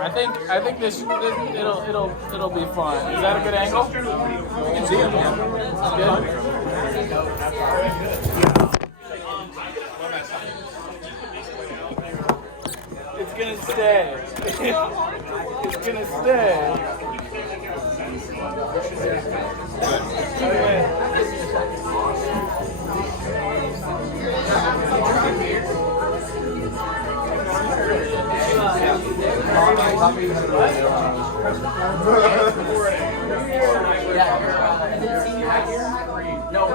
I think this it'll be fun. Is that a good angle? You can see it. Good. It's gonna stay. It's gonna stay. Okay. No,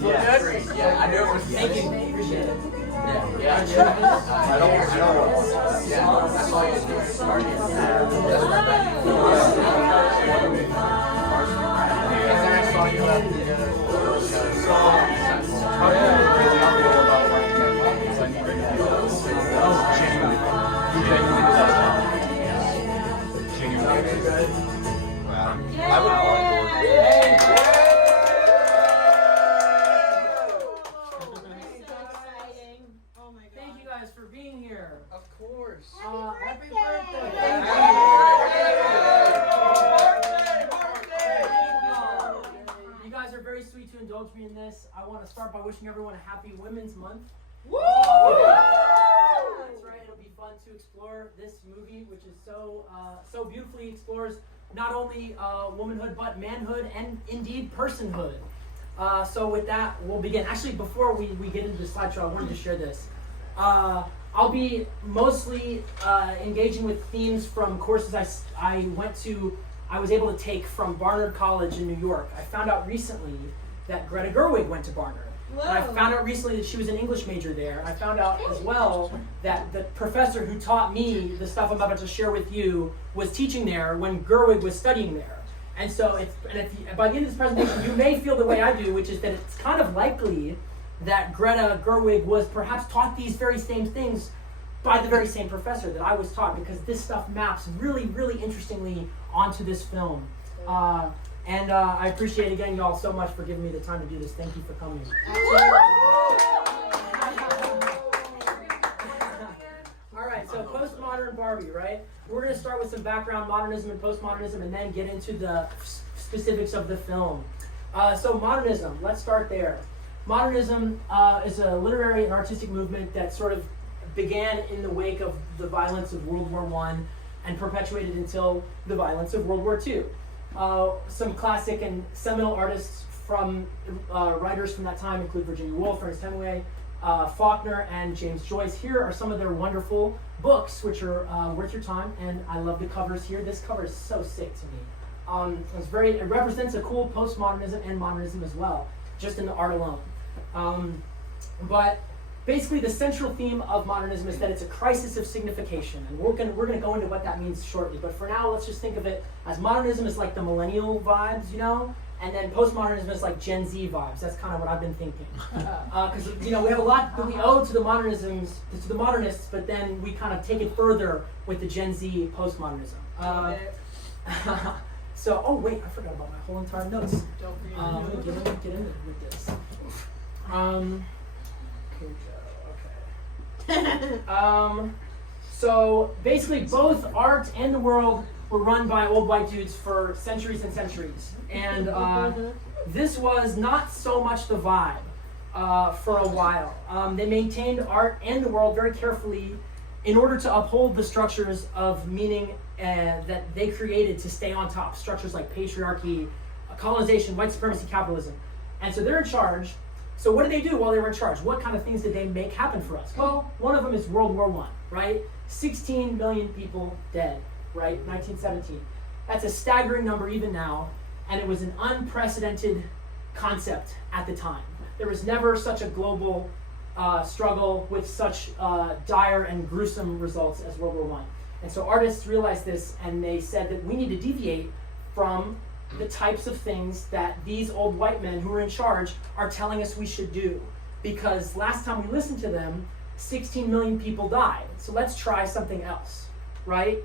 yeah, I knew it was thinking. Yeah. I don't. Yeah, that's all you do. I saw you I would Thank you guys for being here. Of course. Happy birthday! You guys are very sweet to indulge me in this. I want to start by wishing everyone a happy Women's Month. Woo! That's right. It'll be fun to explore this movie, which is so beautifully explores not only womanhood but manhood and indeed personhood. So with that, we'll begin. Actually, before we get into the slideshow, I wanted to share this. I'll be mostly engaging with themes from courses I was able to take from Barnard College in New York. I found out recently that Greta Gerwig went to Barnard. And I found out recently that she was an English major there. And I found out as well that the professor who taught me the stuff I'm about to share with you was teaching there when Gerwig was studying there. And so, by the end of this presentation, you may feel the way I do, which is that it's kind of likely that Greta Gerwig was perhaps taught these very same things by the very same professor that I was taught, because this stuff maps really, really interestingly onto this film. And I appreciate, again, y'all so much for giving me the time to do this. Thank you for coming. All right, so postmodern Barbie, right? We're going to start with some background, modernism and postmodernism, and then get into the specifics of the film. So modernism, let's start there. Modernism is a literary and artistic movement that sort of began in the wake of the violence of World War I and perpetuated until the violence of World War II. Some classic and seminal artists from writers from that time include Virginia Woolf, Ernest Hemingway, Faulkner, and James Joyce. Here are some of their wonderful books, which are worth your time, and I love the covers here. This cover is so sick to me. It represents a cool postmodernism and modernism as well, just in the art alone. But basically, the central theme of modernism is that it's a crisis of signification, and we're gonna go into what that means shortly. But for now, let's just think of it as modernism is like the millennial vibes, you know, and then postmodernism is like Gen Z vibes. That's kind of what I've been thinking, because we have a lot that we owe to the modernists, but then we kind of take it further with the Gen Z postmodernism. So, oh wait, I forgot about my whole entire notes. Let me get in with this. So basically, both art and the world were run by old white dudes for centuries and centuries, and this was not so much the vibe for a while. They maintained art and the world very carefully in order to uphold the structures of meaning that they created to stay on top. Structures like patriarchy, colonization, white supremacy, capitalism. And so they're in charge. So what did they do while they were in charge? What kind of things did they make happen for us? Well, one of them is World War I, right? 16 million people dead, right? 1917. That's a staggering number even now, and it was an unprecedented concept at the time. There was never such a global struggle with such dire and gruesome results as World War I. And so artists realized this, and they said that we need to deviate from the types of things that these old white men who are in charge are telling us we should do. Because last time we listened to them, 16 million people died. So let's try something else, right?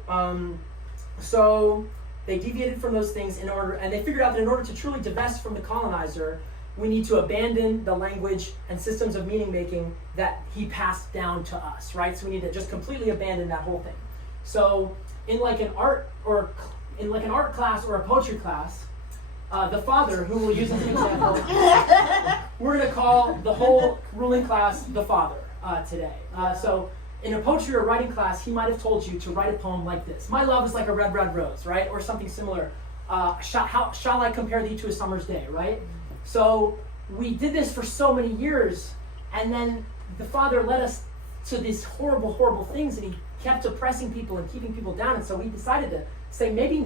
So they deviated from those things and they figured out that in order to truly divest from the colonizer, we need to abandon the language and systems of meaning making that he passed down to us, right? So we need to just completely abandon that whole thing. So in like an art class or a poetry class, the father, who we'll use as an example, we're going to call the whole ruling class the father today. So in a poetry or writing class, he might have told you to write a poem like this. My love is like a red, red rose, right? Or something similar. How shall I compare thee to a summer's day, right? So we did this for so many years, and then the father led us to these horrible, horrible things, and he kept oppressing people and keeping people down. And so we decided to say, maybe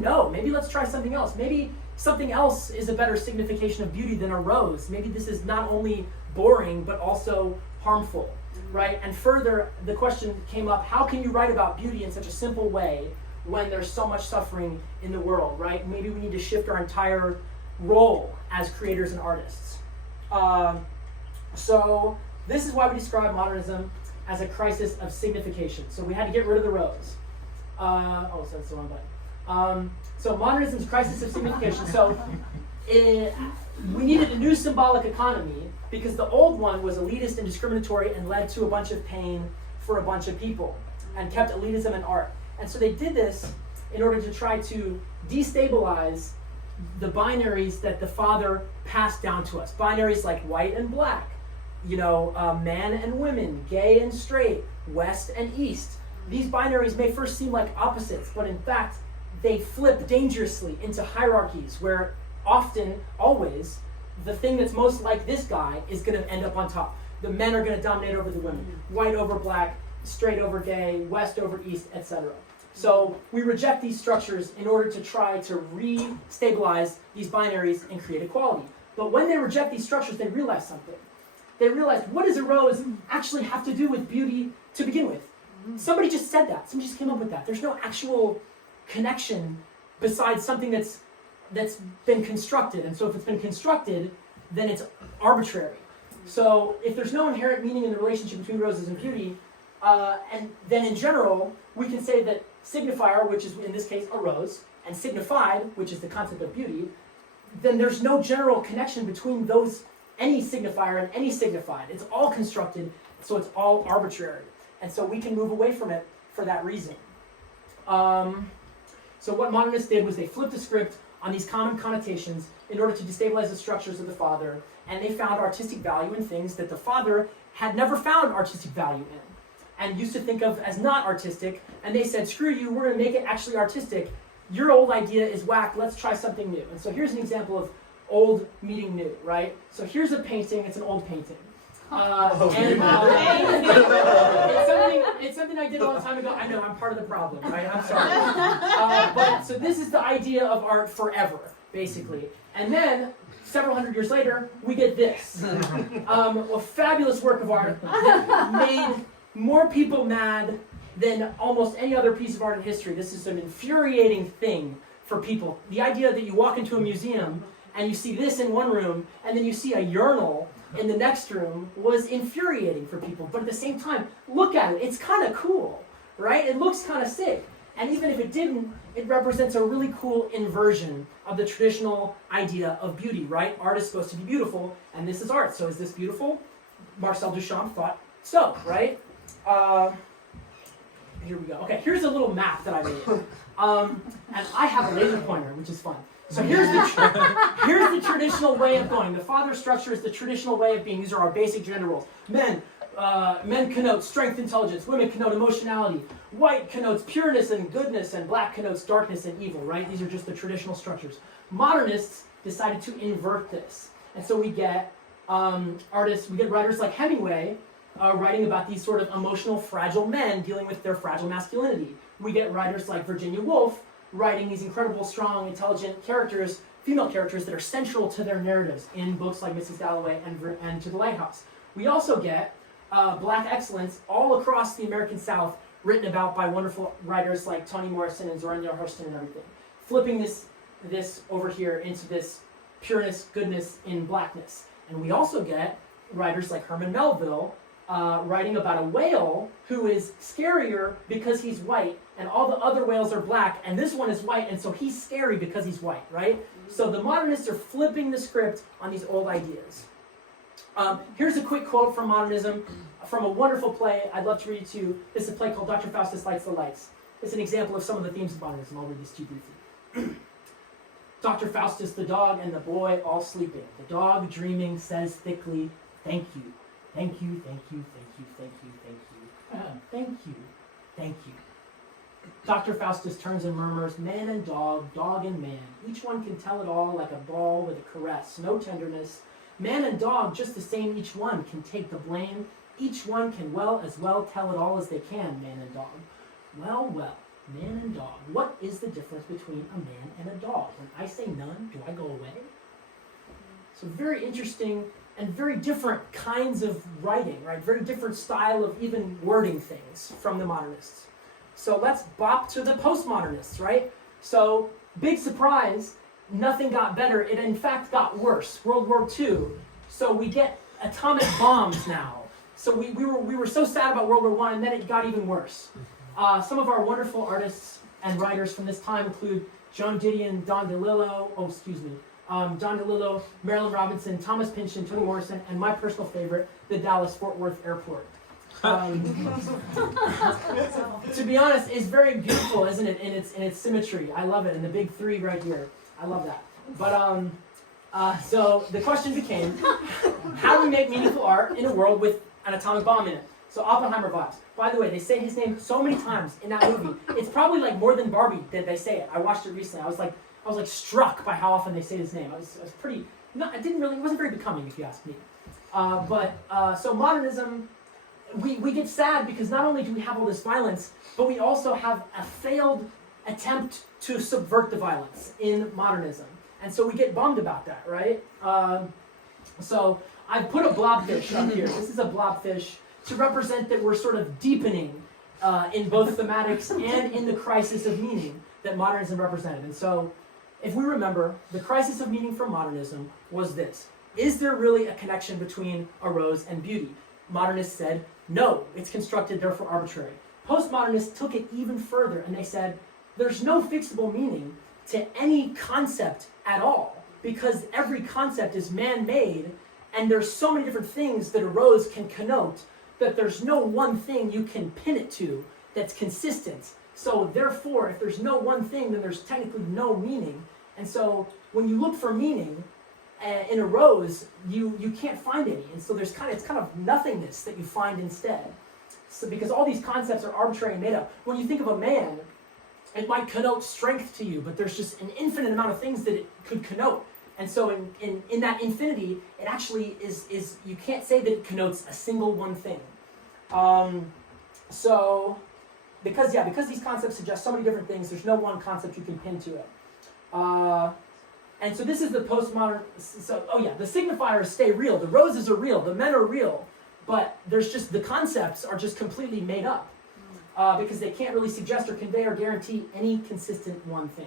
let's try something else. Maybe something else is a better signification of beauty than a rose. Maybe this is not only boring, but also harmful, right? And further, the question came up, how can you write about beauty in such a simple way when there's so much suffering in the world, right? Maybe we need to shift our entire role as creators and artists. So this is why we describe modernism as a crisis of signification. So we had to get rid of the rose. So that's the wrong button. So modernism's crisis of signification. So we needed a new symbolic economy because the old one was elitist and discriminatory and led to a bunch of pain for a bunch of people and kept elitism in art. And so they did this in order to try to destabilize the binaries that the father passed down to us. Binaries like white and black, man and women, gay and straight, west and east. These binaries may first seem like opposites, but in fact, they flip dangerously into hierarchies where often, always, the thing that's most like this guy is going to end up on top. The men are going to dominate over the women. White over black, straight over gay, west over east, etc. So we reject these structures in order to try to re-stabilize these binaries and create equality. But when they reject these structures, they realize something. They realize, what does a rose actually have to do with beauty to begin with? Somebody just said that. Somebody just came up with that. There's no actual connection besides something that's been constructed. And so if it's been constructed, then it's arbitrary. So if there's no inherent meaning in the relationship between roses and beauty, and then in general, we can say that signifier, which is in this case a rose, and signified, which is the concept of beauty, then there's no general connection between those, any signifier and any signified. It's all constructed, so it's all arbitrary. And so we can move away from it for that reason. So what modernists did was they flipped the script on these common connotations in order to destabilize the structures of the father, and they found artistic value in things that the father had never found artistic value in, and used to think of as not artistic, and they said, screw you, we're going to make it actually artistic. Your old idea is whack, let's try something new. And so here's an example of old meeting new, right? So here's a painting, it's an old painting. It's something I did a long time ago. I know, I'm part of the problem, right? I'm sorry. But so this is the idea of art forever, basically. And then, several hundred years later, we get this. A fabulous work of art that made more people mad than almost any other piece of art in history. This is an infuriating thing for people. The idea that you walk into a museum and you see this in one room, and then you see a urinal in the next room was infuriating for people. But at the same time, look at it. It's kind of cool, right? It looks kind of sick. And even if it didn't, it represents a really cool inversion of the traditional idea of beauty, right? Art is supposed to be beautiful, and this is art. So is this beautiful? Marcel Duchamp thought so, right? Here we go. Okay, here's a little map that I made. And I have a laser pointer, which is fun. So here's the traditional way of going. The father structure is the traditional way of being. These are our basic gender roles. Men connote strength, intelligence. Women connote emotionality. White connotes pureness and goodness, and black connotes darkness and evil, right? These are just the traditional structures. Modernists decided to invert this. And so we get writers like Hemingway writing about these sort of emotional, fragile men dealing with their fragile masculinity. We get writers like Virginia Woolf writing these incredible, strong, intelligent characters, female characters that are central to their narratives in books like Mrs. Dalloway and To the Lighthouse. We also get black excellence all across the American South written about by wonderful writers like Toni Morrison and Zora Neale Hurston and everything. Flipping this over here into this pureness, goodness in blackness. And we also get writers like Herman Melville writing about a whale who is scarier because he's white, and all the other whales are black, and this one is white, and so he's scary because he's white, right? Mm-hmm. So the modernists are flipping the script on these old ideas. Here's a quick quote from modernism, from a wonderful play I'd love to read to you. This is a play called Dr. Faustus Lights the Lights. is an example of some of the themes of modernism. I'll read this to you briefly. Dr. Faustus, the dog, and the boy all sleeping. The dog, dreaming, says thickly, thank you, thank you, thank you, thank you, thank you, thank you, thank you, thank you. Dr. Faustus turns and murmurs, man and dog and man. Each one can tell it all like a ball with a caress, no tenderness. Man and dog, just the same, each one can take the blame. Each one can well tell it all as they can, man and dog. Well, man and dog. What is the difference between a man and a dog? When I say none, do I go away? So very interesting and very different kinds of writing, right? Very different style of even wording things from the modernists. So let's bop to the postmodernists, right? So big surprise, nothing got better. It in fact got worse. World War II. So we get atomic bombs now. So we were so sad about World War I, and then it got even worse. Some of our wonderful artists and writers from this time include Joan Didion, Don DeLillo, Don DeLillo, Marilyn Robinson, Thomas Pynchon, Toni Morrison, and my personal favorite, the Dallas-Fort Worth Airport. To be honest, it's very beautiful, isn't it, in its symmetry. I love it, and the big three right here. I love that. But so the question became, how do we make meaningful art in a world with an atomic bomb in it? So Oppenheimer vibes. By the way, they say his name so many times in that movie. It's probably like more than Barbie that they say it. I watched it recently. I was like struck by how often they say his name. I was pretty. It wasn't very becoming, if you ask me. So modernism, we get sad because not only do we have all this violence, but we also have a failed attempt to subvert the violence in modernism. And so we get bummed about that, right? So I put a blobfish up here. This is a blobfish to represent that we're sort of deepening in both thematics and in the crisis of meaning that modernism represented. And so if we remember, the crisis of meaning for modernism was this. Is there really a connection between a rose and beauty? Modernists said, no, it's constructed, therefore arbitrary. Postmodernists took it even further, and they said, there's no fixable meaning to any concept at all, because every concept is man-made, and there's so many different things that a rose can connote that there's no one thing you can pin it to that's consistent. So therefore, if there's no one thing, then there's technically no meaning. And so when you look for meaning in a rose, you can't find any. And so it's kind of nothingness that you find instead. So because all these concepts are arbitrary and made up. When you think of a man, it might connote strength to you, but there's just an infinite amount of things that it could connote. And so in that infinity, it actually is you can't say that it connotes a single one thing. So because these concepts suggest so many different things, there's no one concept you can pin to it. And so this is the postmodern, the signifiers stay real, the roses are real, the men are real, but there's just, the concepts are just completely made up. Because they can't really suggest or convey or guarantee any consistent one thing,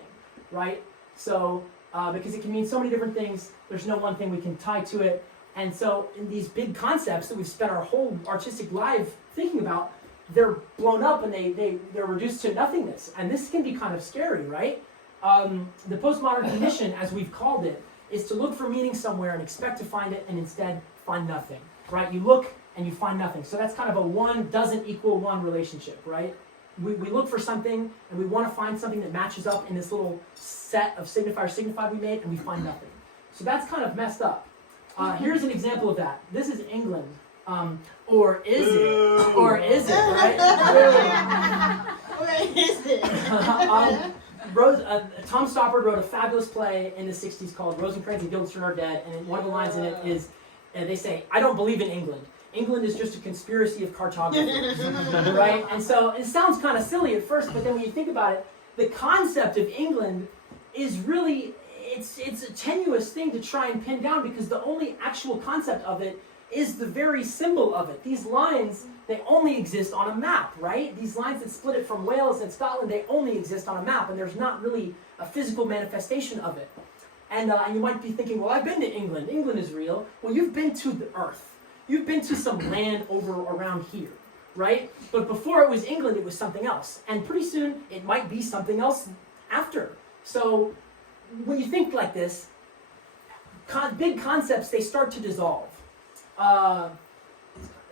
right? So, because it can mean so many different things, there's no one thing we can tie to it. And so in these big concepts that we've spent our whole artistic life thinking about, they're blown up and they're reduced to nothingness. And this can be kind of scary, right? The postmodern condition, as we've called it, is to look for meaning somewhere and expect to find it and instead find nothing, right? You look and you find nothing. So that's kind of a 1 doesn't equal 1 relationship, right? We look for something and we want to find something that matches up in this little set of signified we made, and we find nothing. So that's kind of messed up. Here's an example of that. This is England. Or is it? Or is it, right? Where is it? Tom Stoppard wrote a fabulous play in the 60s called Rosencrantz and Guildenstern Are Dead, and one of the lines in it is, they say, I don't believe in England. England is just a conspiracy of cartographers, right? And so it sounds kind of silly at first, but then when you think about it, the concept of England is really, it's a tenuous thing to try and pin down, because the only actual concept of it is the very symbol of it. These lines, they only exist on a map, right? These lines that split it from Wales and Scotland, they only exist on a map, and there's not really a physical manifestation of it. And you might be thinking, well, I've been to England. England is real. Well, you've been to the earth. You've been to some land over around here, right? But before it was England, it was something else. And pretty soon, it might be something else after. So when you think like this, big concepts, they start to dissolve.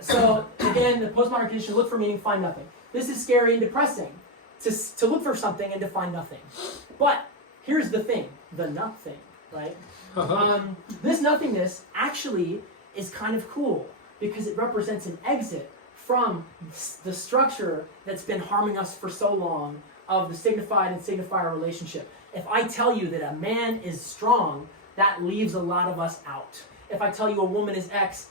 So again, the postmodern condition, look for meaning, find nothing. This is scary and depressing. to look for something and to find nothing. But here's the thing, the nut thing, right? This nothingness actually is kind of cool because it represents an exit from the structure that's been harming us for so long of the signified and signifier relationship. If I tell you that a man is strong, that leaves a lot of us out. If I tell you a woman is X,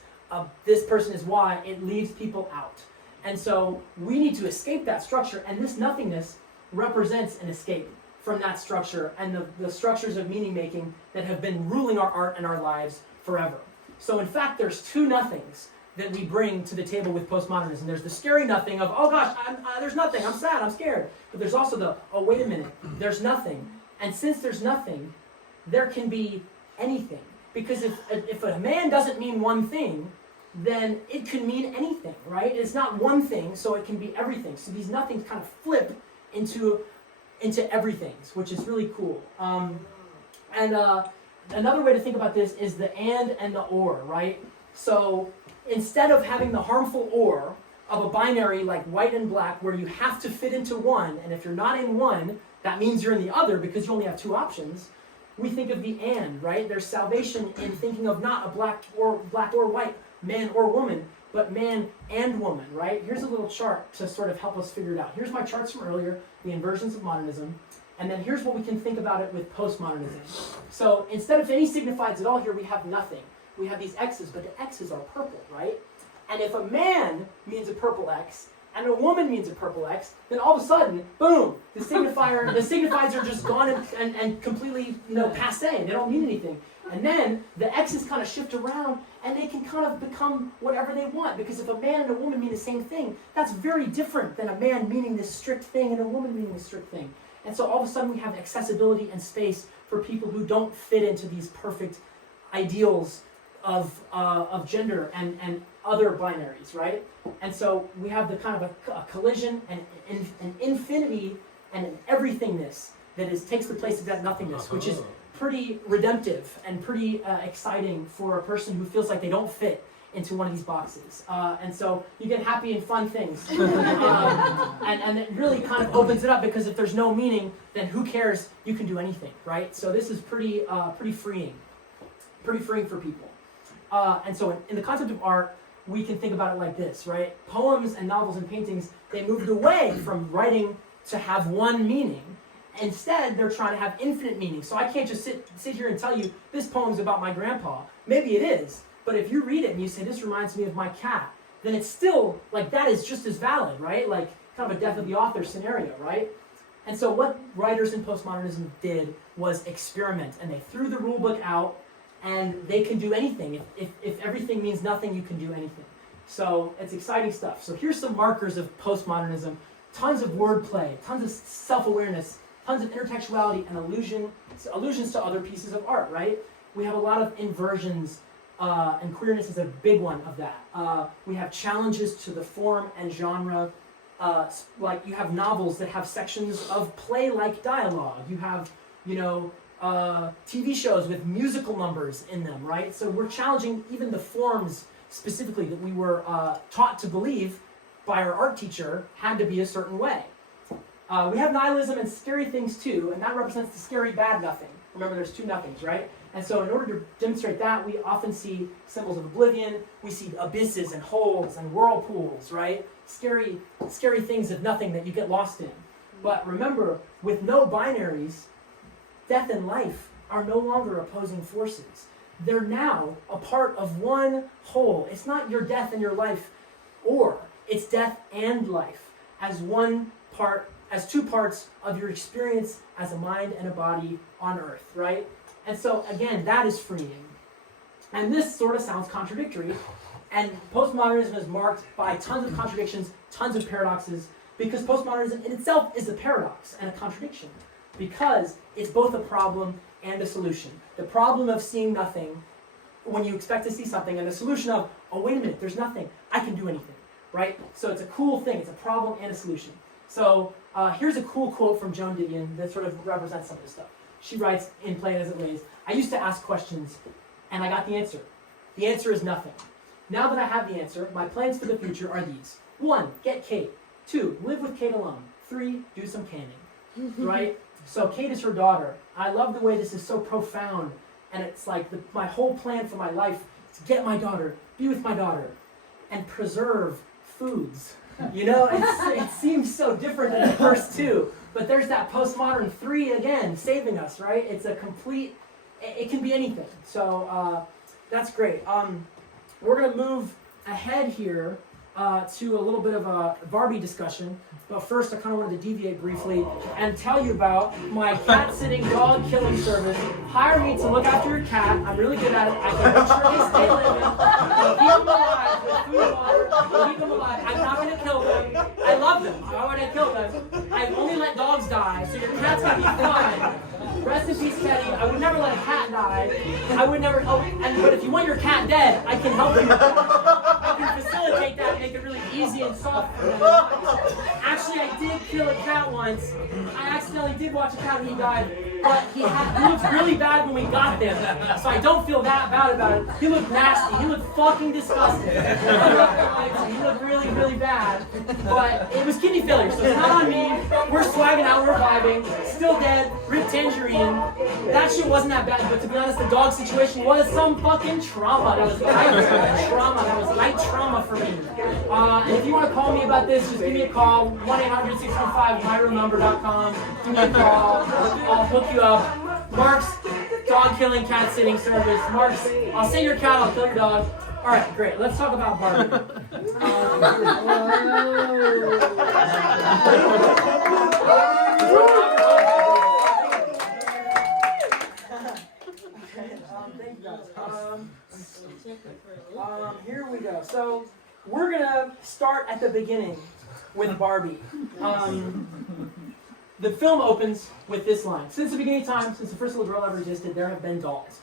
this person is Y, it leaves people out. And so we need to escape that structure, and this nothingness represents an escape from that structure and the structures of meaning making that have been ruling our art and our lives forever. So in fact, there's two nothings that we bring to the table with postmodernism. There's the scary nothing of, oh gosh, there's nothing, I'm sad, I'm scared. But there's also the, oh wait a minute, there's nothing. And since there's nothing, there can be anything. Because if a man doesn't mean one thing, then it can mean anything, right? It's not one thing, so it can be everything. So these nothings kind of flip into everythings, which is really cool. Another way to think about this is the and the or, right? So instead of having the harmful or of a binary like white and black where you have to fit into one, and if you're not in one, that means you're in the other because you only have two options, we think of the and, right? There's salvation in thinking of not a black or white, man or woman, but man and woman, right? Here's a little chart to sort of help us figure it out. Here's my charts from earlier, the inversions of modernism, and then here's what we can think about it with postmodernism. So instead of any signifieds at all here, we have nothing. We have these X's, but the X's are purple, right? And if a man means a purple X, and a woman means a purple X, then all of a sudden, boom, the signifieds are just gone and completely, passé. They don't mean anything. And then the X's kind of shift around, and they can kind of become whatever they want. Because if a man and a woman mean the same thing, that's very different than a man meaning this strict thing and a woman meaning this strict thing. And so all of a sudden we have accessibility and space for people who don't fit into these perfect ideals of gender and other binaries, right? And so we have the kind of a collision and an infinity and an everythingness that takes the place of that nothingness, which is pretty redemptive and pretty exciting for a person who feels like they don't fit into one of these boxes. And so you get happy and fun things. And it really kind of opens it up because if there's no meaning, then who cares? You can do anything, right? So this is pretty freeing. Pretty freeing for people. And so in the concept of art, we can think about it like this, right? Poems and novels and paintings, they moved away from writing to have one meaning. Instead, they're trying to have infinite meaning. So I can't just sit here and tell you, this poem's about my grandpa. Maybe it is, but if you read it and you say, this reminds me of my cat, then it's still, like, that is just as valid, right? Like, kind of a death of the author scenario, right? And so what writers in postmodernism did was experiment, and they threw the rule book out, and they can do anything. If everything means nothing, you can do anything. So it's exciting stuff. So here's some markers of postmodernism. Tons of wordplay, tons of self-awareness, tons of intertextuality and allusions to other pieces of art, right? We have a lot of inversions, and queerness is a big one of that. We have challenges to the form and genre. Like you have novels that have sections of play-like dialogue. You have, TV shows with musical numbers in them, right? So we're challenging even the forms specifically that we were taught to believe by our art teacher had to be a certain way. We have nihilism and scary things too, and that represents the scary bad nothing. Remember, there's two nothings, right? And so in order to demonstrate that, we often see symbols of oblivion, we see abysses and holes and whirlpools, right? Scary things of nothing that you get lost in. But remember, with no binaries, death and life are no longer opposing forces. They're now a part of one whole. It's not your death and your life, or it's death and life as one part, as two parts of your experience as a mind and a body on earth, right? And so again, that is freeing. And this sort of sounds contradictory, and postmodernism is marked by tons of contradictions, tons of paradoxes, because postmodernism in itself is a paradox and a contradiction, because it's both a problem and a solution. The problem of seeing nothing when you expect to see something, and the solution of, oh wait a minute, there's nothing, I can do anything, right? So it's a cool thing, it's a problem and a solution. So here's a cool quote from Joan Didion that sort of represents some of this stuff. She writes in Play It As It Lays, I used to ask questions, and I got the answer. The answer is nothing. Now that I have the answer, my plans for the future are these. 1, get Kate. 2, live with Kate alone. 3, do some canning, right? So Kate is her daughter. I love the way this is so profound, and it's like my whole plan for my life is to get my daughter, be with my daughter, and preserve foods. You know, it seems so different than the first two, but there's that postmodern 3 again, saving us, right? It's a complete, it can be anything. So that's great. We're going to move ahead here to a little bit of a Barbie discussion. But first, I kind of wanted to deviate briefly and tell you about my cat-sitting, dog-killing service. Hire me to look after your cat. I'm really good at it. I can make sure they stay living. Keep them alive with food and water. Keep them alive. I'm not going to kill them. I love them. Why would I kill them? I only let dogs die, so your cat's going to be fine. Rest in peace, Teddy. I would never let a cat die. I would never. But if you want your cat dead, I can help you. I can facilitate that and make it really easy and soft for them. Actually, I did kill a cat once. I accidentally did watch a cat and he died. But he looked really bad when we got there. So I don't feel that bad about it. He looked nasty. He looked fucking disgusting. He looked really, really bad. But it was kidney failure, so it's not on me. We're swagging out, we're vibing. Still dead, ripped tangerine. That shit wasn't that bad, but to be honest, the dog situation was some fucking trauma. That was light trauma. That was light trauma for me. And if you want to call me about this, just give me a call. 1-800-615-myroomnumber.com. Give me a call. I'll hook you up. Mark's dog killing, cat sitting service. Mark's, I'll save your cat, I'll kill your dog. All right, great. Let's talk about Barbie. Here we go. So we're gonna start at the beginning with Barbie. The film opens with this line: "Since the beginning of time, since the first little girl ever existed, there have been dolls,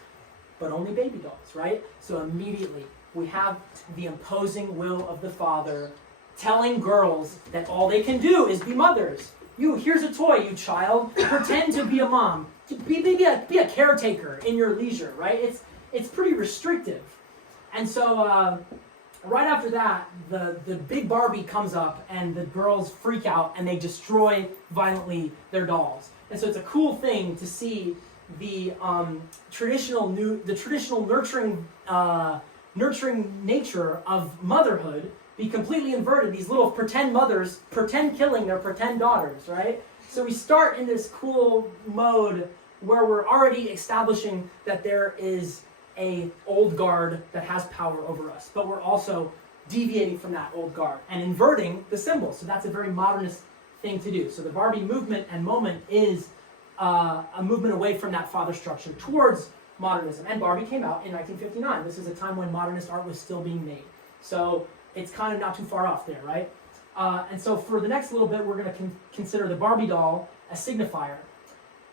but only baby dolls." Right? So immediately we have the imposing will of the father telling girls that all they can do is be mothers. Here's a toy, you child. Pretend to be a mom. Be a caretaker in your leisure. Right? It's pretty restrictive. And so right after that, the big Barbie comes up and the girls freak out and they destroy violently their dolls. And so it's a cool thing to see the traditional nurturing nature of motherhood be completely inverted. These little pretend mothers pretend killing their pretend daughters, right? So we start in this cool mode where we're already establishing that there is a old guard that has power over us, but we're also deviating from that old guard and inverting the symbols. So that's a very modernist thing to do. So the Barbie movement and moment is a movement away from that father structure towards modernism. And Barbie came out in 1959. This is a time when modernist art was still being made. So it's kind of not too far off there, right? And so for the next little bit, we're going to consider the Barbie doll a signifier,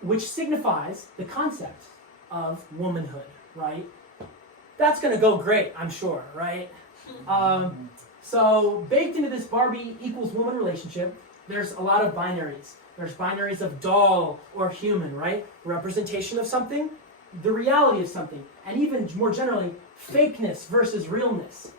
which signifies the concept of womanhood. Right? That's going to go great, I'm sure, right? So baked into this Barbie equals woman relationship, there's a lot of binaries. There's binaries of doll or human, right? Representation of something, the reality of something, and even more generally, fakeness versus realness.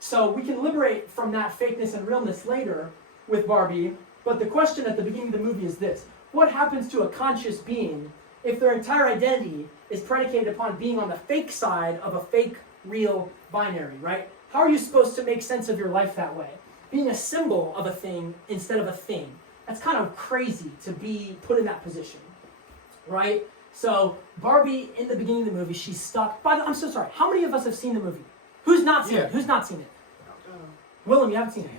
So we can liberate from that fakeness and realness later with Barbie, but the question at the beginning of the movie is this: what happens to a conscious being if their entire identity is predicated upon being on the fake side of a fake, real binary, right? How are you supposed to make sense of your life that way? Being a symbol of a thing instead of a thing. That's kind of crazy to be put in that position, right? So Barbie, in the beginning of the movie, she's stuck. I'm so sorry. How many of us have seen the movie? Who's not seen it? Who's not seen it? Willem, you haven't seen it.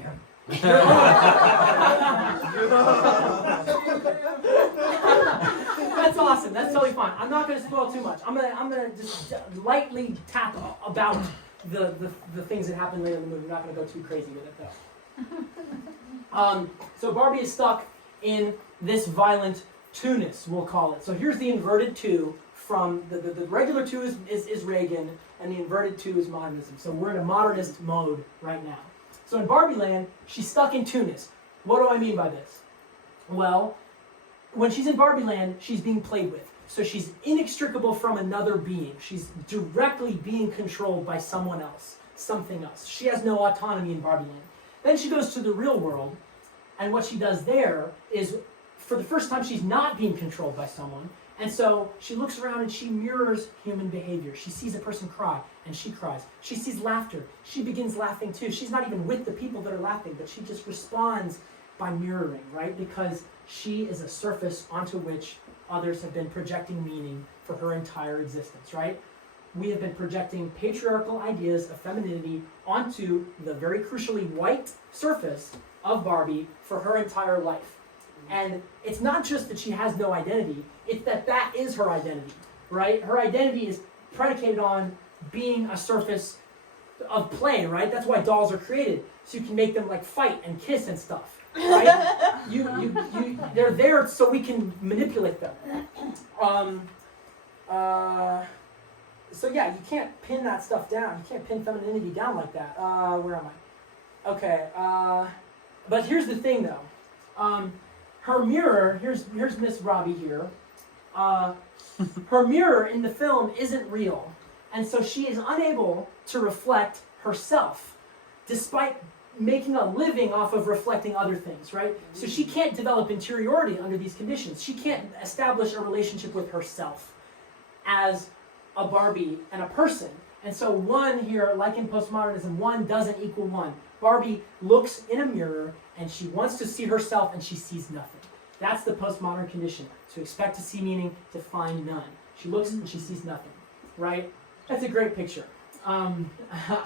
That's awesome. That's totally fine. I'm not going to spoil too much. I'm gonna just lightly tap about the things that happen later in the movie. I'm not going to go too crazy with it though. So Barbie is stuck in this violent two-ness, we'll call it. So here's the inverted two. From the regular two is Reagan, and the inverted two is modernism. So we're in a modernist mode right now. So in Barbie land, she's stuck in two-ness. What do I mean by this? Well, when she's in Barbie land, she's being played with. So she's inextricable from another being. She's directly being controlled by someone else, something else. She has no autonomy in Barbie land. Then she goes to the real world, And what she does there is, for the first time, she's not being controlled by someone. And so she looks around and she mirrors human behavior. She sees a person cry, and she cries. She sees laughter. She begins laughing too. She's not even with the people that are laughing, but she just responds by mirroring, right? Because she is a surface onto which others have been projecting meaning for her entire existence, right? We have been projecting patriarchal ideas of femininity onto the very crucially white surface of Barbie for her entire life. And it's not just that she has no identity, it's that that is her identity, right? Her identity is predicated on being a surface of play, right? That's why dolls are created, so you can make them like fight and kiss and stuff, right? They're there so we can manipulate them. So yeah, you can't pin that stuff down. You can't pin femininity down like that. Where am I? Okay, but here's the thing though. Her mirror, here's Miss Robbie here. Her mirror in the film isn't real. And so she is unable to reflect herself, despite making a living off of reflecting other things, right? So she can't develop interiority under these conditions. She can't establish a relationship with herself as a Barbie and a person. And so one here, like in postmodernism, one doesn't equal one. Barbie looks in a mirror and she wants to see herself and she sees nothing. That's the postmodern condition. To expect to see meaning, to find none. She looks and she sees nothing, right? That's a great picture.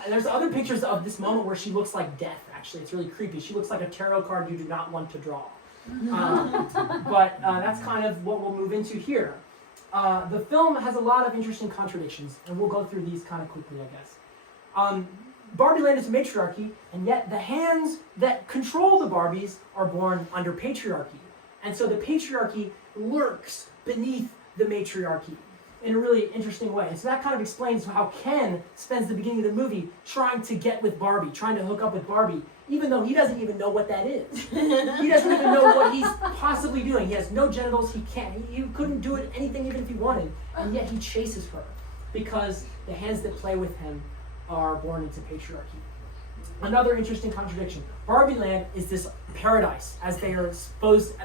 There's other pictures of this moment where she looks like death, actually. It's really creepy. She looks like a tarot card you do not want to draw. But that's kind of what we'll move into here. The film has a lot of interesting contradictions, and we'll go through these kind of quickly, I guess. Barbie land is a matriarchy, and yet the hands that control the Barbies are born under patriarchy. And so the patriarchy lurks beneath the matriarchy in a really interesting way. And so that kind of explains how Ken spends the beginning of the movie trying to get with Barbie, trying to hook up with Barbie, even though he doesn't even know what that is. He doesn't even know what he's possibly doing. He has no genitals, he couldn't do it anything even if he wanted, and yet he chases her because the hands that play with him are born into patriarchy. Another interesting contradiction. Barbie land is this paradise, as they are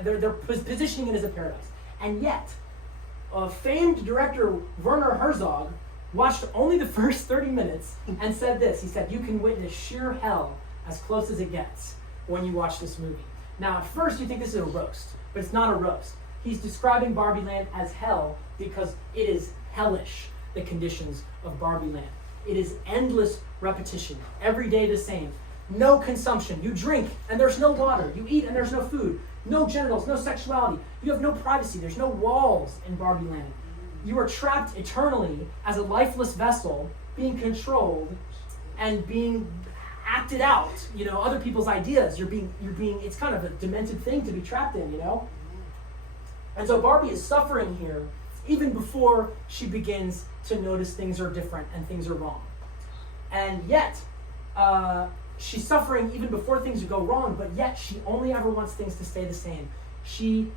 they're positioning it as a paradise. And yet, famed director Werner Herzog watched only the first 30 minutes and said this. He said, you can witness sheer hell as close as it gets when you watch this movie. Now, at first you think this is a roast, but it's not a roast. He's describing Barbie land as hell because it is hellish, the conditions of Barbie land. It is endless repetition, every day the same. No consumption. You drink and there's no water. You eat and there's no food. No genitals, no sexuality. You have no privacy. There's no walls in Barbie land. You are trapped eternally as a lifeless vessel, being controlled and being acted out. You know, other people's ideas. You're being. It's kind of a demented thing to be trapped in. You know. And so Barbie is suffering here, even before she begins to notice things are different and things are wrong. And yet, she's suffering even before things go wrong, but yet she only ever wants things to stay the same. She,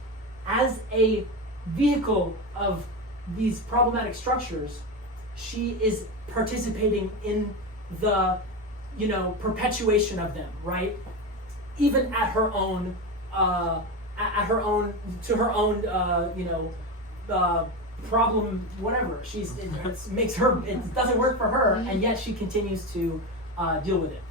as a vehicle of these problematic structures, she is participating in the, perpetuation of them, right? Even at her own, problem, whatever. It doesn't work for her, and yet she continues to deal with it.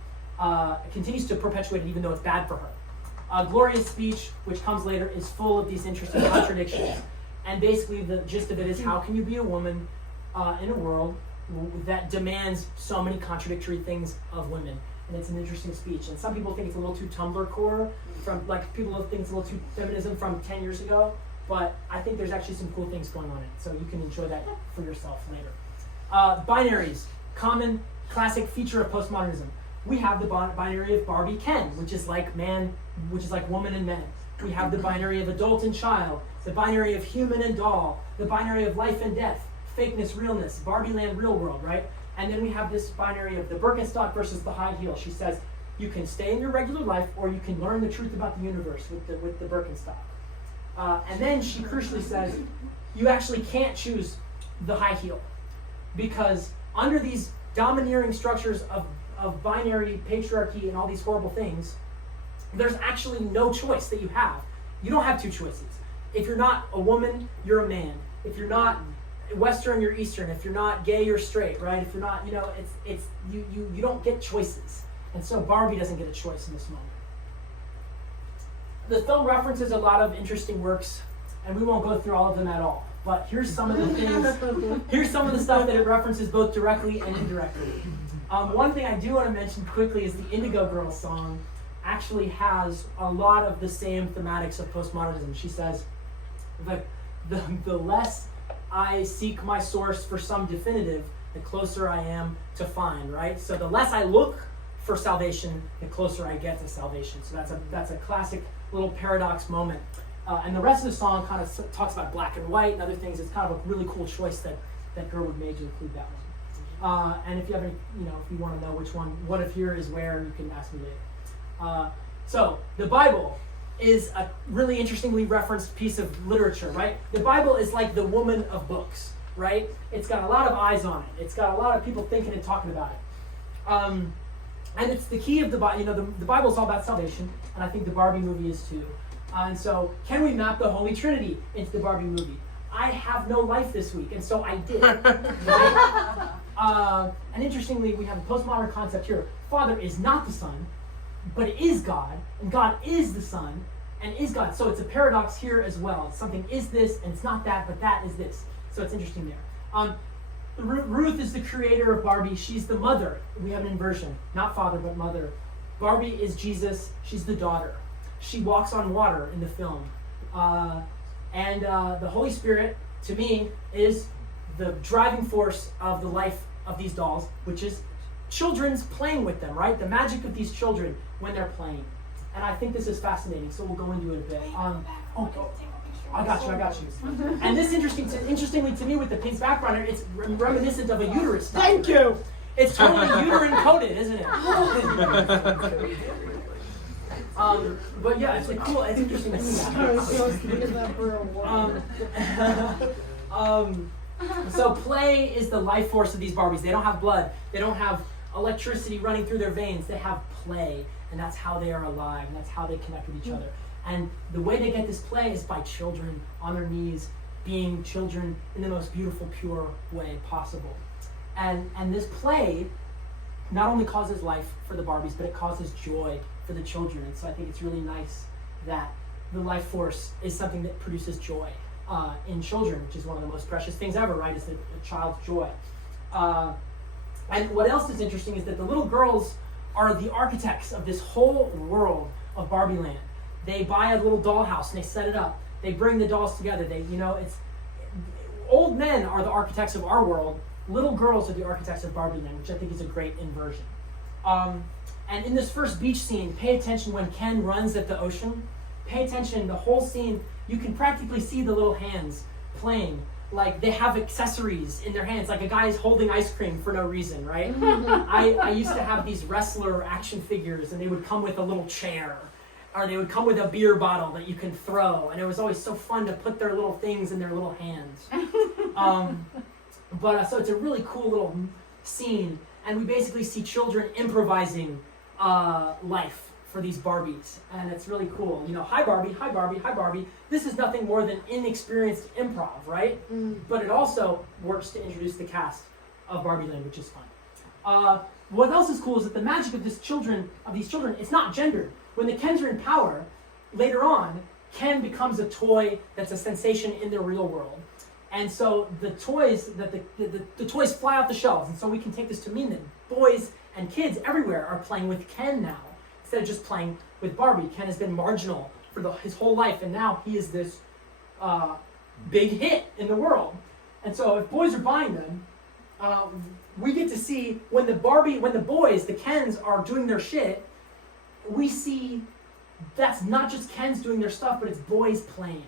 Continues to perpetuate it even though it's bad for her. Gloria's speech, which comes later, is full of these interesting contradictions. And basically the gist of it is, how can you be a woman in a world that demands so many contradictory things of women? And it's an interesting speech. And some people think it's a little too Tumblr core, people think it's a little too feminism from 10 years ago. But I think there's actually some cool things going on in it, so you can enjoy that for yourself later. Binaries, common classic feature of postmodernism. We have the binary of Barbie Ken, which is like woman and man. We have the binary of adult and child, the binary of human and doll, the binary of life and death, fakeness, realness, Barbie land, real world, right? And then we have this binary of the Birkenstock versus the high heel. She says, you can stay in your regular life, or you can learn the truth about the universe with the Birkenstock. And then she crucially says, you actually can't choose the high heel, because under these domineering structures of binary patriarchy and all these horrible things, there's actually no choice that you have. You don't have two choices. If you're not a woman, you're a man. If you're not Western, you're Eastern. If you're not gay, you're straight, right? If you're not, you don't get choices. And so Barbie doesn't get a choice in this moment. The film references a lot of interesting works, and we won't go through all of them at all. But here's some of the things, here's some of the stuff that it references both directly and indirectly. One thing I do want to mention quickly is the Indigo Girls song actually has a lot of the same thematics of postmodernism. She says, the less I seek my source for some definitive, the closer I am to find, right? So the less I look for salvation, the closer I get to salvation. So that's a classic little paradox moment. And the rest of the song kind of talks about black and white and other things. It's kind of a really cool choice that Gerwig made to include that one. And if you have any, if you want to know which one, what of here is where, you can ask me later. So the Bible is a really interestingly referenced piece of literature, right? The Bible is like the woman of books, right? It's got a lot of eyes on it. It's got a lot of people thinking and talking about it. And it's the key of the Bible. The Bible is all about salvation, and I think the Barbie movie is too. And so, can we map the Holy Trinity into the Barbie movie? I have no life this week, and so I did. Right? And interestingly, we have a postmodern concept here. Father is not the Son, but it is God, and God is the Son, and is God. So it's a paradox here as well. Something is this, and it's not that, but that is this. So it's interesting there. Ruth is the creator of Barbie. She's the mother. We have an inversion. Not father, but mother. Barbie is Jesus. She's the daughter. She walks on water in the film. And the Holy Spirit, to me, is the driving force of the life of these dolls, which is children's playing with them, right? The magic of these children when they're playing. And I think this is fascinating, so we'll go into it a bit. I got you. And this interestingly to me with the pink background, it's reminiscent of a uterus. Thank you. It's totally uterine coded, isn't it? But yeah, it's like cool. It's interesting to see that. So play is the life force of these Barbies. They don't have blood. They don't have electricity running through their veins. They have play, and that's how they are alive, and that's how they connect with each other. And the way they get this play is by children on their knees, being children in the most beautiful, pure way possible. And this play not only causes life for the Barbies, but it causes joy for the children. And so I think it's really nice that the life force is something that produces joy in children, which is one of the most precious things ever, right? Is a child's joy. And what else is interesting is that the little girls are the architects of this whole world of Barbie Land. They buy a little dollhouse and they set it up. They bring the dolls together. Old men are the architects of our world. Little girls are the architects of Barbie Land, which I think is a great inversion. And in this first beach scene, pay attention when Ken runs at the ocean. Pay attention, the whole scene, you can practically see the little hands playing. Like they have accessories in their hands, like a guy's holding ice cream for no reason, right? I used to have these wrestler action figures, and they would come with a little chair, or they would come with a beer bottle that you can throw, and it was always so fun to put their little things in their little hands. So it's a really cool little scene, and we basically see children improvising life for these Barbies, and it's really cool. Hi Barbie, hi Barbie, hi Barbie. This is nothing more than inexperienced improv, right? But it also works to introduce the cast of Barbie Land, which is fun. What else is cool is that the magic of these children, it's not gendered. When the Kens are in power, later on, Ken becomes a toy that's a sensation in the real world. And so the toys the toys fly off the shelves, and so we can take this to mean that boys and kids everywhere are playing with Ken now, instead of just playing with Barbie. Ken has been marginal for his whole life, and now he is this big hit in the world. And so if boys are buying them, we get to see when the boys, the Kens, are doing their shit, we see that's not just Kens doing their stuff, but it's boys playing.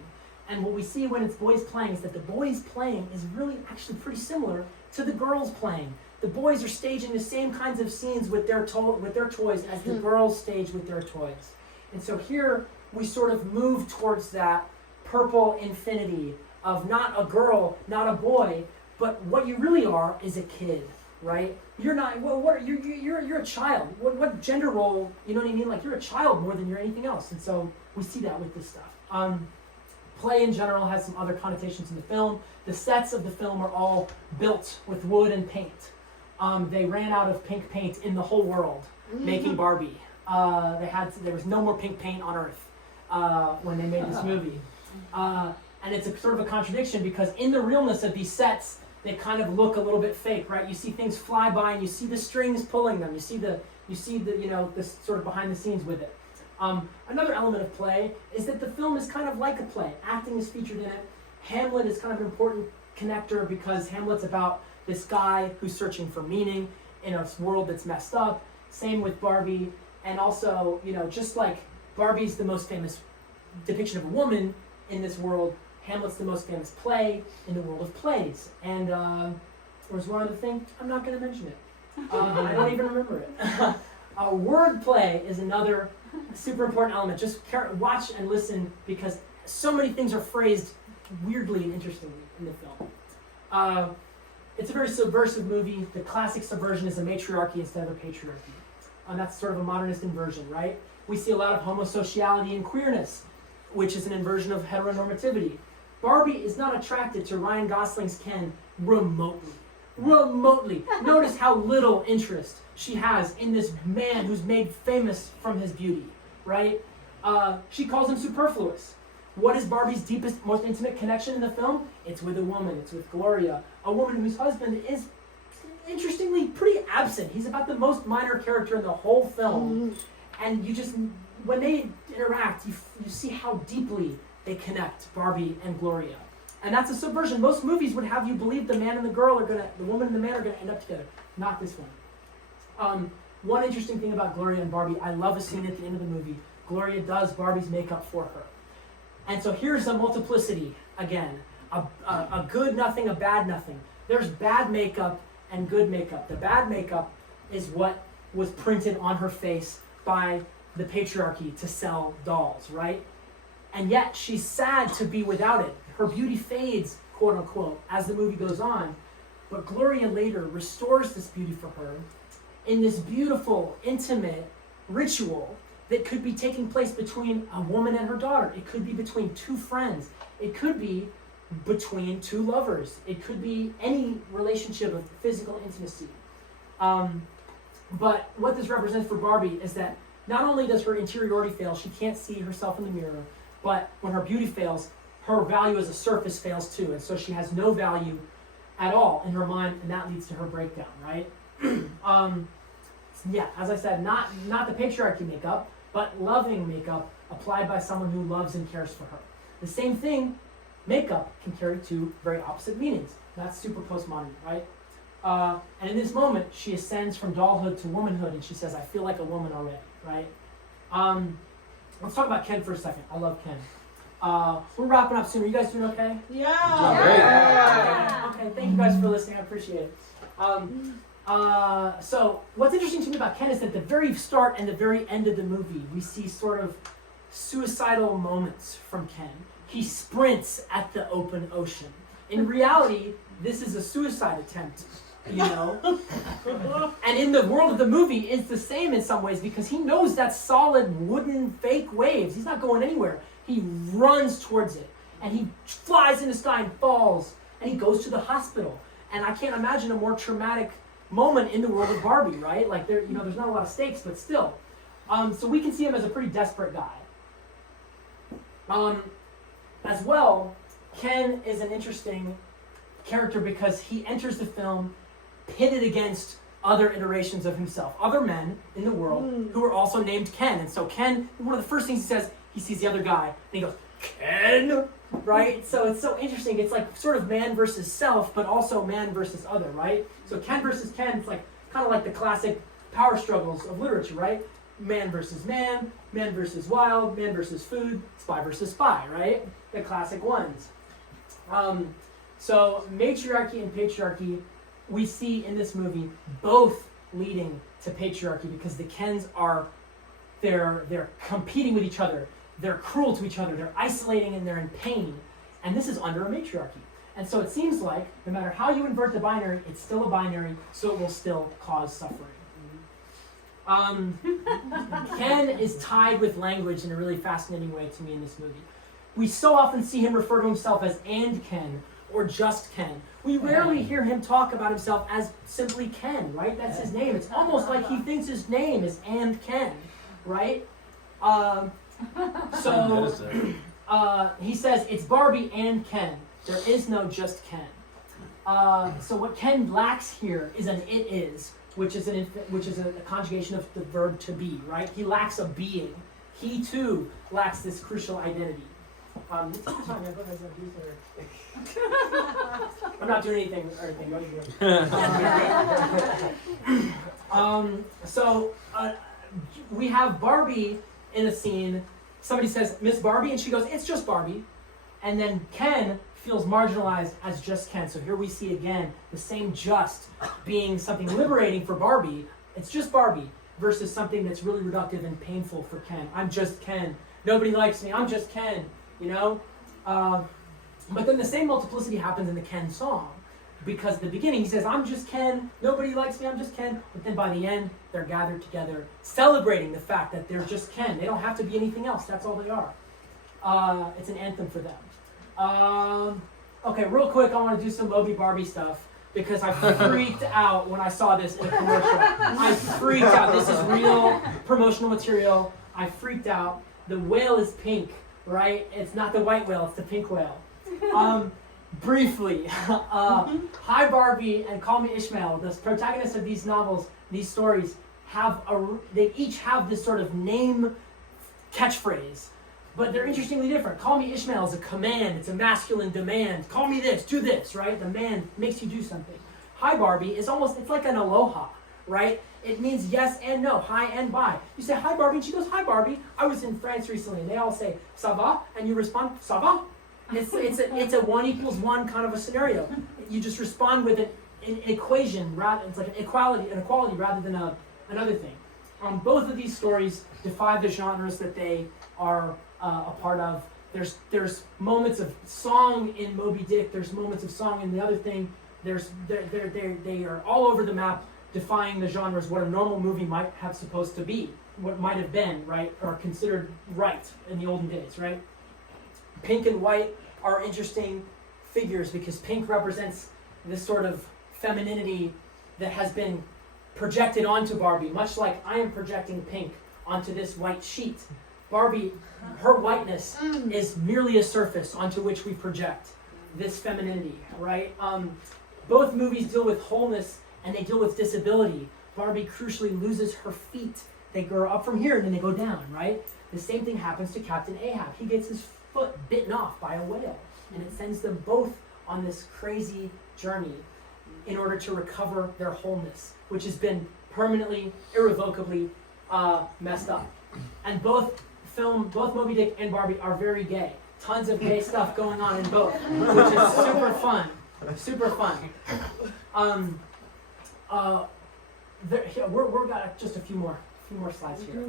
And what we see when it's boys playing is that the boys playing is really actually pretty similar to the girls playing. The boys are staging the same kinds of scenes with their toys as the girls stage with their toys. And so here we sort of move towards that purple infinity of not a girl, not a boy, but what you really are is a kid. right? You're not. What you're a child. What gender role? You know what I mean? Like you're a child more than you're anything else. And so we see that with this stuff. Play in general has some other connotations in the film. The sets of the film are all built with wood and paint. They ran out of pink paint in the whole world making Barbie. There was no more pink paint on Earth when they made this movie. And it's a sort of a contradiction because in the realness of these sets, they kind of look a little bit fake, right? You see things fly by and you see the strings pulling them. You see the this sort of behind the scenes with it. Another element of play is that the film is kind of like a play. Acting is featured in it. Hamlet is kind of an important connector because Hamlet's about this guy who's searching for meaning in a world that's messed up. Same with Barbie. And also, just like Barbie's the most famous depiction of a woman in this world, Hamlet's the most famous play in the world of plays. And there was one other thing, I'm not going to mention it. I don't even remember it. Wordplay is another super important element. Just watch and listen because so many things are phrased weirdly and interestingly in the film. It's a very subversive movie. The classic subversion is a matriarchy instead of a patriarchy. That's sort of a modernist inversion, right? We see a lot of homosexuality and queerness, which is an inversion of heteronormativity. Barbie is not attracted to Ryan Gosling's Ken remotely. Remotely. Notice how little interest she has in this man who's made famous from his beauty, right? She calls him superfluous. What is Barbie's deepest, most intimate connection in the film? It's with a woman. It's with Gloria, a woman whose husband is, interestingly, pretty absent. He's about the most minor character in the whole film. And you just, when they interact, you see how deeply they connect, Barbie and Gloria. And that's a subversion. Most movies would have you believe the man and the woman and the man are gonna end up together. Not this one. One interesting thing about Gloria and Barbie, I love a scene at the end of the movie. Gloria does Barbie's makeup for her. And so here's a multiplicity again. A good nothing, a bad nothing. There's bad makeup and good makeup. The bad makeup is what was printed on her face by the patriarchy to sell dolls, right? And yet she's sad to be without it. Her beauty fades, quote unquote, as the movie goes on. But Gloria later restores this beauty for her in this beautiful, intimate ritual that could be taking place between a woman and her daughter. It could be between two friends. It could be between two lovers. It could be any relationship of physical intimacy. But what this represents for Barbie is that not only does her interiority fail, she can't see herself in the mirror, but when her beauty fails, her value as a surface fails too. And so she has no value at all in her mind, and that leads to her breakdown, right? Yeah, as I said, not the patriarchy makeup, but loving makeup applied by someone who loves and cares for her. The same thing, makeup can carry two very opposite meanings. That's super postmodern, right? And in this moment, she ascends from dollhood to womanhood, and she says, I feel like a woman already, right? Let's talk about Ken for a second. I love Ken. We're wrapping up soon. Are you guys doing okay? Yeah. Okay, thank you guys for listening. I appreciate it. So what's interesting to me about Ken is that at the very start and the very end of the movie, we see sort of suicidal moments from Ken. He sprints at the open ocean. In reality, this is a suicide attempt, And in the world of the movie, it's the same in some ways because he knows that solid wooden fake waves. He's not going anywhere. He runs towards it, and he flies in the sky and falls, and he goes to the hospital. And I can't imagine a more traumatic moment in the world of Barbie, right? Like there's not a lot of stakes, but still. So we can see him as a pretty desperate guy. As well, Ken is an interesting character because he enters the film pitted against other iterations of himself, other men in the world who are also named Ken. And so Ken, one of the first things he says, he sees the other guy, and he goes, Ken, right? So it's so interesting. It's like sort of man versus self, but also man versus other, right? So Ken versus Ken, it's like kind of like the classic power struggles of literature, right? Man versus man versus wild, man versus food, spy versus spy, right? The classic ones. So matriarchy and patriarchy, we see in this movie both leading to patriarchy because the Kens they're competing with each other. They're cruel to each other. They're isolating and they're in pain. And this is under a matriarchy. And so it seems like no matter how you invert the binary, it's still a binary, so it will still cause suffering. Ken is tied with language in a really fascinating way to me in this movie. We so often see him refer to himself as and Ken or just Ken. We rarely hear him talk about himself as simply Ken, right? That's his name. It's almost like he thinks his name is and Ken, right? He says it's Barbie and Ken. There is no just Ken. So what Ken lacks here is an it is, which is a conjugation of the verb to be, right? He lacks a being. He too lacks this crucial identity. I'm not doing anything or anything. What are you doing? We have Barbie in a scene. Somebody says, Miss Barbie, and she goes, it's just Barbie. And then Ken feels marginalized as just Ken. So here we see again the same just being something liberating for Barbie. It's just Barbie versus something that's really reductive and painful for Ken. I'm just Ken. Nobody likes me. I'm just Ken. You know? But then the same multiplicity happens in the Ken song. Because at the beginning he says, I'm just Ken. Nobody likes me. I'm just Ken. But then by the end, they're gathered together celebrating the fact that they're just Ken. They don't have to be anything else. That's all they are. It's an anthem for them. Okay, real quick, I want to do some Moby Barbie stuff because I freaked out when I saw this in a commercial. I freaked out. This is real promotional material. I freaked out. The whale is pink, right? It's not the white whale, it's the pink whale. Briefly, Hi Barbie and Call Me Ishmael, the protagonists of these novels, these stories, they each have this sort of name catchphrase. But they're interestingly different. Call me Ishmael is a command. It's a masculine demand. Call me this, do this, right? The man makes you do something. Hi Barbie is it's like an aloha, right? It means yes and no, hi and bye. You say hi Barbie and she goes, hi Barbie. I was in France recently and they all say, ça va? And you respond, ça va? It's a 1 = 1 kind of a scenario. You just respond with an equation, it's like an equality rather than another thing. Both of these stories defy the genres that they are a part of. There's moments of song in Moby Dick. There's moments of song in the other thing. They are all over the map, defying the genres. What a normal movie might have supposed to be, what might have been right or considered right in the olden days, right? Pink and white are interesting figures because pink represents this sort of femininity that has been projected onto Barbie, much like I am projecting pink onto this white sheet. Barbie, her whiteness is merely a surface onto which we project this femininity, right? Both movies deal with wholeness and they deal with disability. Barbie crucially loses her feet. They grow up from here and then they go down, right? The same thing happens to Captain Ahab. He gets his foot bitten off by a whale, and it sends them both on this crazy journey in order to recover their wholeness, which has been permanently, irrevocably messed up. And both Moby Dick and Barbie are very gay. Tons of gay stuff going on in both, which is super fun. Super fun. We're got just a few more slides here.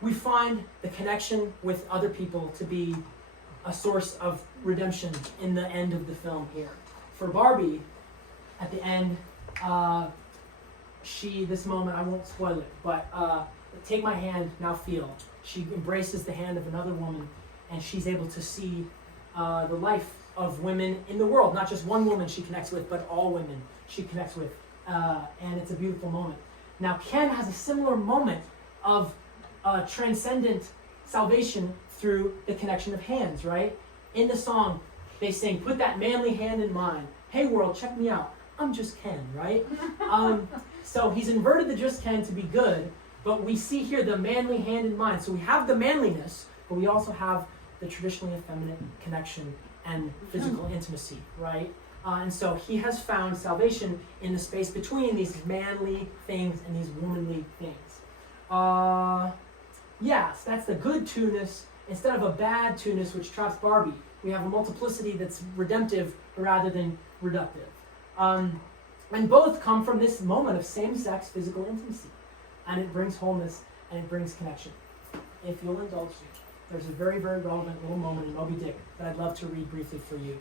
We find the connection with other people to be a source of redemption in the end of the film here. For Barbie, at the end, this moment, I won't spoil it, but take my hand, now feel. She embraces the hand of another woman, and she's able to see the life of women in the world. Not just one woman she connects with, but all women she connects with. And it's a beautiful moment. Now, Ken has a similar moment of transcendent salvation through the connection of hands, right? In the song, they sing, put that manly hand in mine. Hey world, check me out. I'm just Ken, right? So he's inverted the just Ken to be good, but we see here the manly hand in mine. So we have the manliness, but we also have the traditionally effeminate connection and physical intimacy, right? And so he has found salvation in the space between these manly things and these womanly things. Yes, that's the good two-ness instead of a bad two-ness which traps Barbie. We have a multiplicity that's redemptive rather than reductive. And both come from this moment of same-sex physical intimacy. And it brings wholeness and it brings connection. If you'll indulge me. there's a very, very relevant little moment in Moby Dick that I'd love to read briefly for you.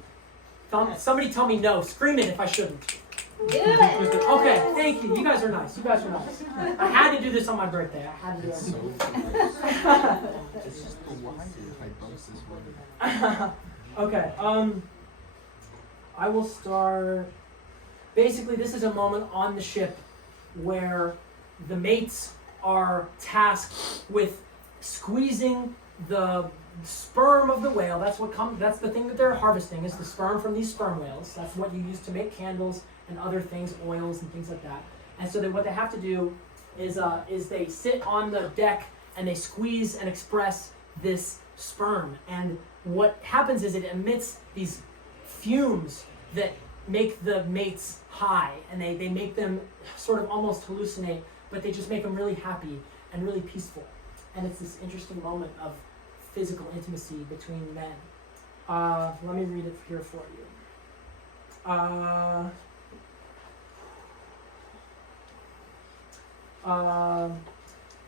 Somebody tell me no. Scream it if I shouldn't. Do it. Okay, thank you. You guys are nice. You guys are nice. I had to do this on my birthday. I had to do it. It's just the why if I bounce this one. Okay, I will start. Basically, this is a moment on the ship where the mates are tasked with squeezing the sperm of the whale. That's the thing that they're harvesting, is the sperm from these sperm whales. That's what you use to make candles and other things, oils and things like that. And so what they have to do is they sit on the deck and they squeeze and express this sperm. And what happens is it emits these fumes that make the mates high, and they make them sort of almost hallucinate, but they just make them really happy and really peaceful. And it's this interesting moment of physical intimacy between men. Let me read it here for you.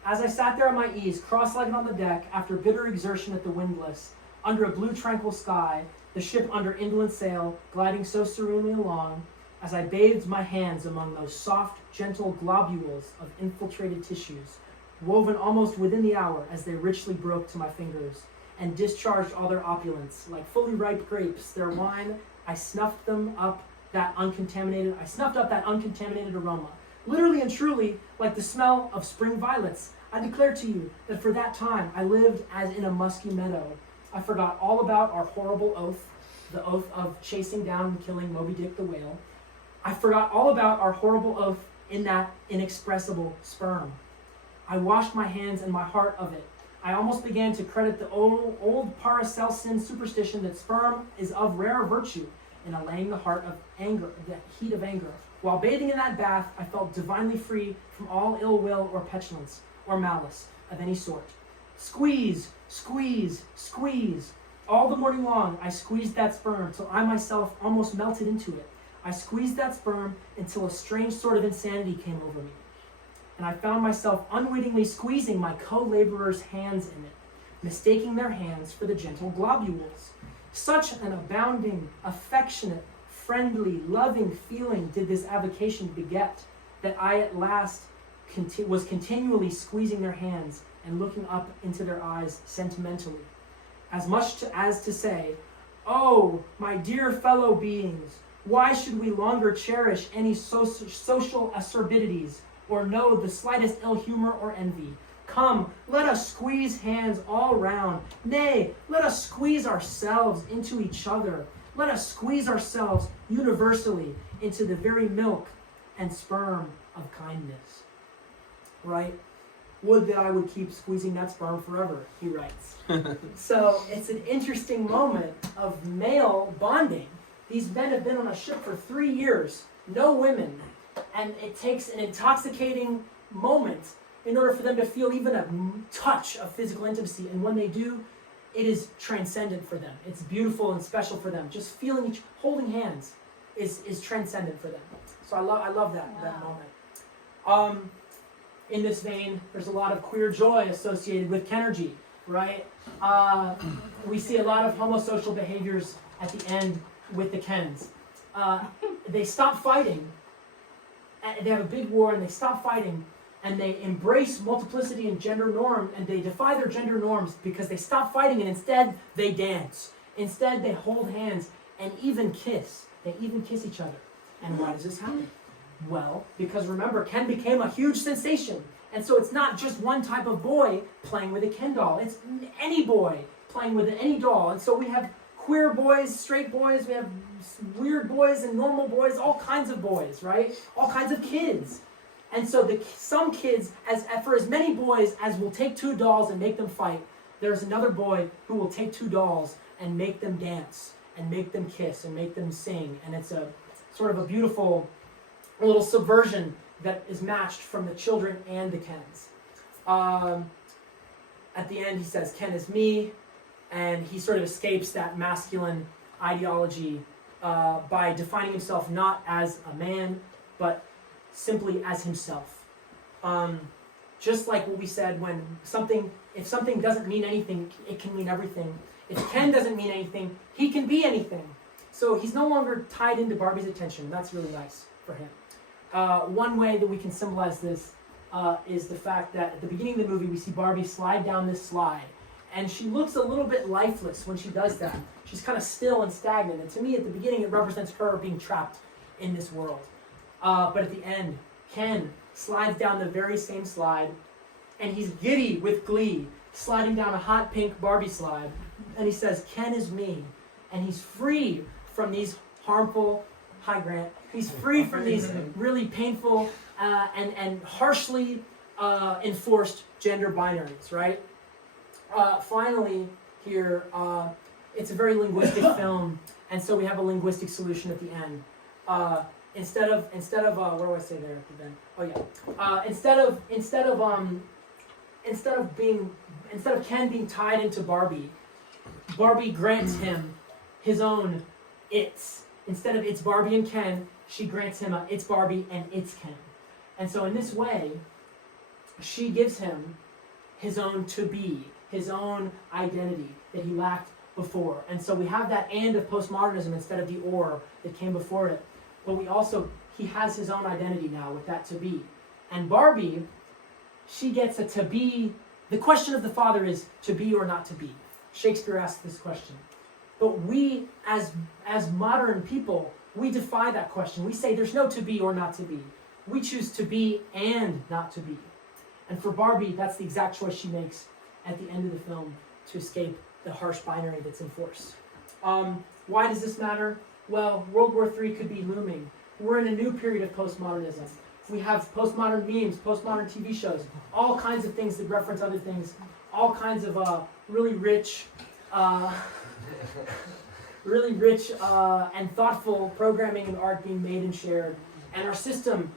As I sat there at my ease, cross-legged on the deck, after bitter exertion at the windlass, under a blue tranquil sky, the ship under indolent sail, gliding so serenely along, as I bathed my hands among those soft, gentle globules of infiltrated tissues, woven almost within the hour as they richly broke to my fingers, and discharged all their opulence, like fully ripe grapes, their wine, I snuffed up that uncontaminated aroma. Literally and truly, like the smell of spring violets, I declare to you that for that time I lived as in a musky meadow. I forgot all about our horrible oath, the oath of chasing down and killing Moby Dick the whale. I forgot all about our horrible oath in that inexpressible sperm. I washed my hands and my heart of it. I almost began to credit the old Paracelsian superstition that sperm is of rare virtue in allaying the heat of anger. While bathing in that bath, I felt divinely free from all ill will or petulance or malice of any sort. Squeeze, squeeze, squeeze. All the morning long, I squeezed that sperm till I myself almost melted into it. I squeezed that sperm until a strange sort of insanity came over me. And I found myself unwittingly squeezing my co-laborers' hands in it, mistaking their hands for the gentle globules. Such an abounding, affectionate, friendly, loving feeling did this avocation beget, that I at last was continually squeezing their hands and looking up into their eyes sentimentally, as much as to say, "Oh, my dear fellow beings, why should we longer cherish any social acerbities, or know the slightest ill humor or envy? Come, let us squeeze hands all round. Nay, let us squeeze ourselves into each other. Let us squeeze ourselves universally into the very milk and sperm of kindness." Right? Would that I would keep squeezing that sperm forever, he writes. So it's an interesting moment of male bonding. These men have been on a ship for 3 years, no women, and it takes an intoxicating moment in order for them to feel even a touch of physical intimacy. And when they do, it is transcendent for them. It's beautiful and special for them. Just feeling holding hands is transcendent for them. So I love that moment. In this vein, there's a lot of queer joy associated with Kenergy, right? We see a lot of homosocial behaviors at the end with the Kens. They stop fighting. They have a big war and they stop fighting, and they embrace multiplicity and gender norm, and they defy their gender norms because they stop fighting and instead they dance. Instead they hold hands and even kiss. They even kiss each other. And why does this happen? Well, because remember, Ken became a huge sensation. And so it's not just one type of boy playing with a Ken doll. It's any boy playing with any doll. And so we have queer boys, straight boys, we have weird boys and normal boys, all kinds of boys, right? All kinds of kids. And so some kids, for as many boys as will take 2 dolls and make them fight, there's another boy who will take 2 dolls and make them dance and make them kiss and make them sing. And it's a sort of a beautiful little subversion that is matched from the children and the Kens. At the end, he says, "Ken is me," and he sort of escapes that masculine ideology by defining himself not as a man, but simply as himself. Just like what we said when if something doesn't mean anything, it can mean everything. If Ken doesn't mean anything, he can be anything. So he's no longer tied into Barbie's attention. That's really nice for him. One way that we can symbolize this is the fact that at the beginning of the movie, we see Barbie slide down this slide. And she looks a little bit lifeless when she does that. She's kind of still and stagnant. And to me, at the beginning, it represents her being trapped in this world. But at the end, Ken slides down the very same slide, and he's giddy with glee, sliding down a hot pink Barbie slide. And he says, Ken is me. And he's free from these harmful, hi Grant, he's free from these really painful and harshly enforced gender binaries, right? Finally, here, it's a very linguistic film, and so we have a linguistic solution at the end. Instead of what do I say there at the end? Oh yeah. Instead of Ken being tied into Barbie, Barbie grants him his own it's. Instead of it's Barbie and Ken, she grants him a it's Barbie and it's Ken. And so in this way, she gives him his own to be, his own identity that he lacked before. And so we have that and of postmodernism instead of the or that came before it. But he has his own identity now with that to be. And Barbie, she gets a to be. The question of the father is to be or not to be. Shakespeare asked this question. But we, as modern people, we defy that question. We say there's no to be or not to be. We choose to be and not to be. And for Barbie, that's the exact choice she makes at the end of the film to escape the harsh binary that's in force. Why does this matter? Well, World War III could be looming. We're in a new period of postmodernism. We have postmodern memes, postmodern TV shows, all kinds of things that reference other things, all kinds of really rich and thoughtful programming and art being made and shared. And our system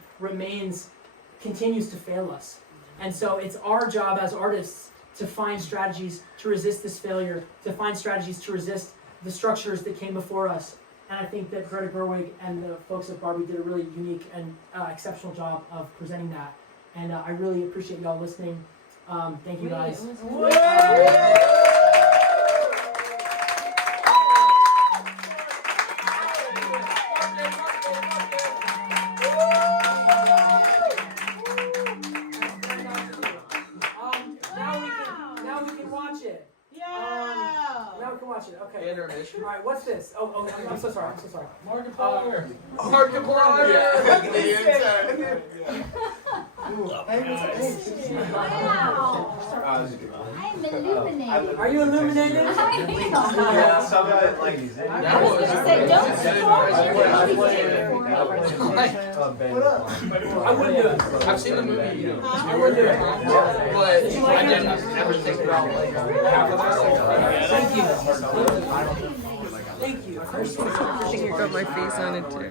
continues to fail us. And so it's our job as artists to find strategies to resist this failure, to find strategies to resist the structures that came before us. And I think that Greta Gerwig and the folks at Barbie did a really unique and exceptional job of presenting that. And I really appreciate y'all listening. Thank you guys. Okay. Intermission. All right, what's this? Oh, I'm so sorry. Margaret Vandenburg. Margaret Vandenburg. Wow. I'm illuminated. Are you illuminated? Yeah, some of it, like, I was going to say, don't support I wouldn't do it. I've seen the movie. I wouldn't do it. But I didn't ever think about like half of that. Thank you. Thank you. I got my face on it too.